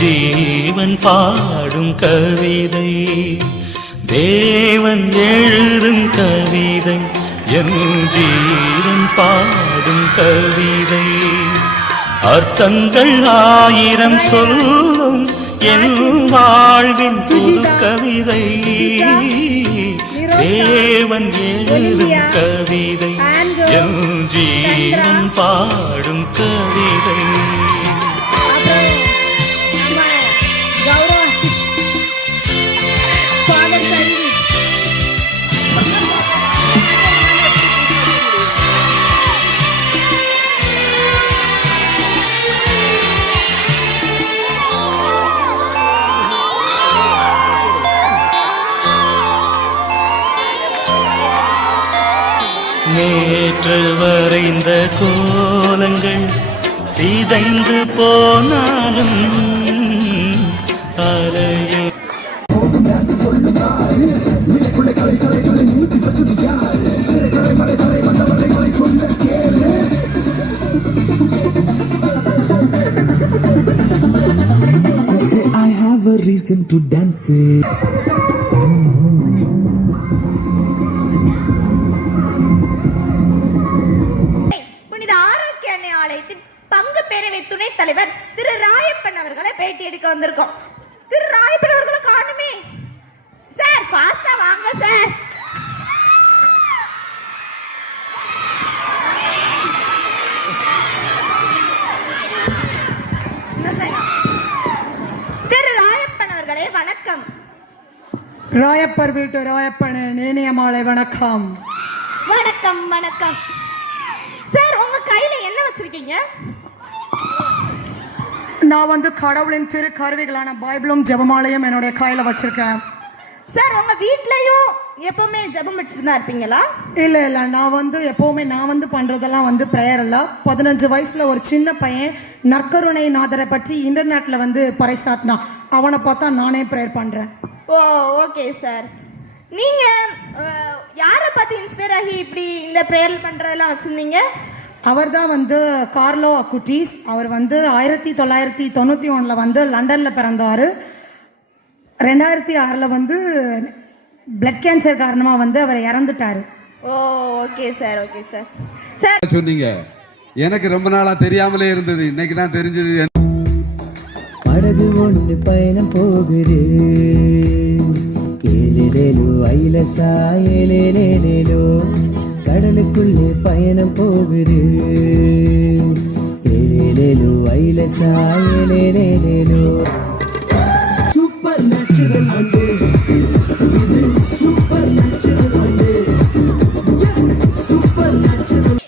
ஜீவன் பாடும் கவிதை, தேவன் எழுதும் கவிதை, என் ஜீவன் பாடும் கவிதை. அர்த்தங்கள் ஆயிரம் சொல்லும் என் வாழ்வின் புது கவிதை, தேவன் எழுதும் கவிதை, என் ஜீவன் பாடும் கவிதை. நேற்று வரைந்த கோலங்கள் சிதைந்து போனாலும் அலையில் I have a reason to dance. பங்கு பேரவை துணைத் தலைவர் திரு ராயப்பன் அவர்களை பேட்டி எடுக்க வந்திருக்கோம். திரு ராயப்பன் அவர்களை காணுமே. சார் ஃபாஸ்டா வாங்க சார். திரு ராயப்பன் அவர்களே வணக்கம். ராயப்பர் வீட்டு ராயப்பனே நேனிய மாலை வணக்கம். வணக்கம் வணக்கம் சார். உங்க கையில என்ன வச்சிருக்கீங்க? நான் கடவுளின் திரு கருவிகளான பைபிளும் ஜெபமாலையும் என்னுடைய கையில வச்சிருக்கேன். சார் உங்க வீட்லயும் எப்பவுமே ஜெபம் வச்சுட்டு தான் இருப்பீங்களா? இல்ல நான் எப்பவுமே நான் பண்றதெல்லாம் பிரேயர் இல்ல. 15 வயசுல ஒரு சின்ன பையன் நற்கருணை நாதரை பற்றி இன்டர்நெட்ல பறைசாட்டினான். அவனை பார்த்தா நானே பிரேயர் பண்றேன். ஓ ஓகே சார். நீங்க யாரை பார்த்து இன்ஸ்பயர் ஆகி இப்படி இந்த பிரேயர் பண்றதெல்லாம் வச்சிருந்தீங்க? அவர் தான் கார்லோ அக்குட்டீஸ். அவர் 1991 லண்டனில் பிறந்தார். 2006 பிளட் கேன்சர் காரணமாக அவர் இறந்துட்டார். Oh okay sir okay sir. Sir சொன்னீங்க, எனக்கு ரொம்ப நாளா தெரியாமலே இருந்தது, இன்னைக்கு தான் தெரிஞ்சது. படகு ஒன்று பயணம் போகுது, ஏலேலேலோ ஐலசா ஏலேலேலேலோ, கடலுக்குள்ளே பயணம் போகுது, ஏலேலேலோ ஐலசா ஏலேலேலேலோ. சூப்பர் நேச்சுரல் வந்து இது சூப்பர் நேச்சுரல் வந்து சூப்பர் நேச்சுரல்.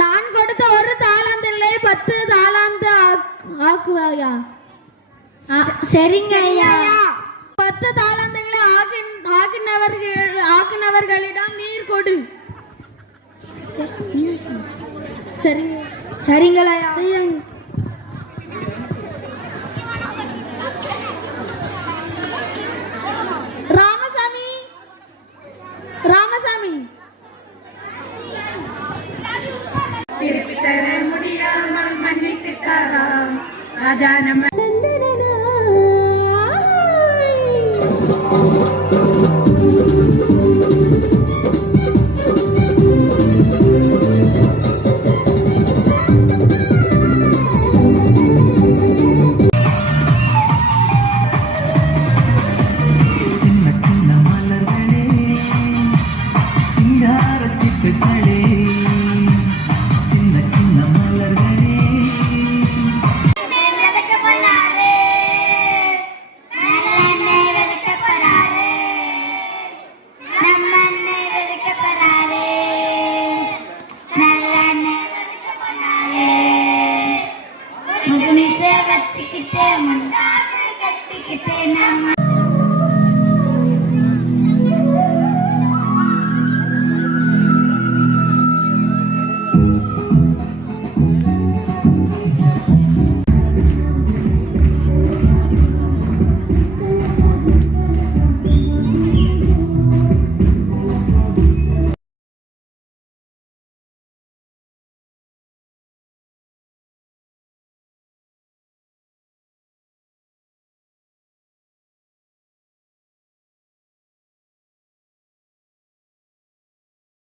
நான் கொடுத்த ஒரு தாளாந்திலே 10 தாளாந்து ஆக்குவாயா? சரிங்க ஐயா. 10 தாளாந்துகளை ஆக்கினவர்களிடம் நீர் கொடு. சரிங்களா? ராமசாமி ராமசாமி திருப்பி தர முடியாமல் மன்னிச்சிட்டாராம் ராஜா நம்ம. வச்சுக்கிட்டே முண்டாசு கட்டிக்கிட்டே நாம